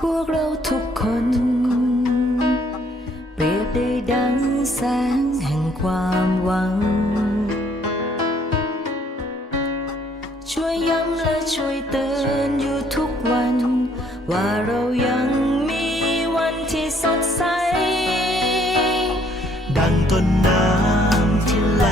พวกเราทุกคน เปรียบได้ดังแสงแห่งความหวัง ช่วยย้ำและช่วยเตือนอยู่ทุกวัน ว่าเรายังมีวันที่สดใส ดังต้นน้ำที่ไหล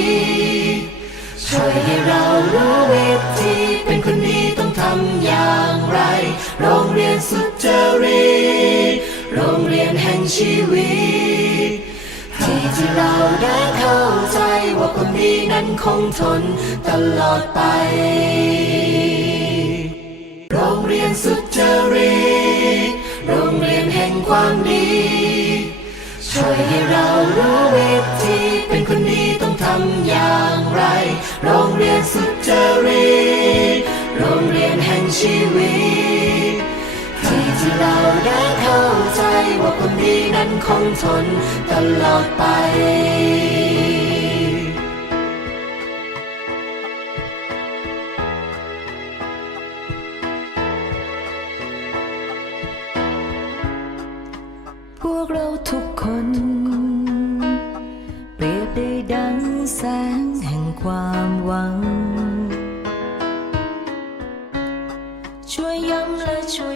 ีช่วยให้เรารู้วิธีเป็นคนดีต้องทำอย่างไร โรงเรียนสุจริโรงเรียนแห่งชีวิต ที่ที่เราได้เข้าใจว่าคนดีนั้นคงทนตลอดไป โรงเรียนสุจริโรงเรียนแห่งความดี ช่วยให้เรารู้ ไร โรงเรียนสุจริตโรงเรียนแห่งชีวิต ที่ที่เราได้เข้าใจว่าคนดีนั้นคงทนตลอดไปพวกเราทุกคน ได้ดังแสงแห่งความหวัง ช่วยย้ำและช่วยเตือนอยู่